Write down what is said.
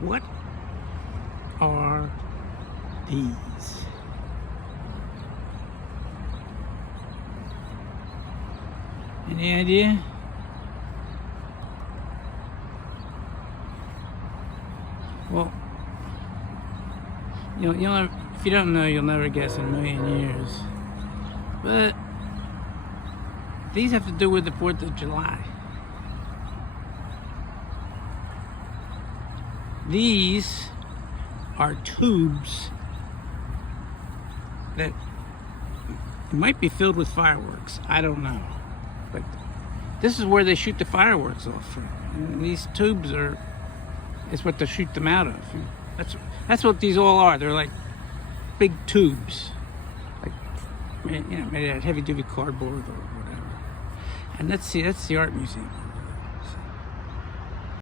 What are these? Any idea? Well, if you don't know, you'll never guess in a million years. But these have to do with the 4th of July. These are tubes that might be filled with fireworks. I don't know. But this is where they shoot the fireworks off from. And these tubes is what they shoot them out of. That's what these all are. They're like big tubes, like made out of heavy-duty cardboard or whatever. And let's see, that's the art museum.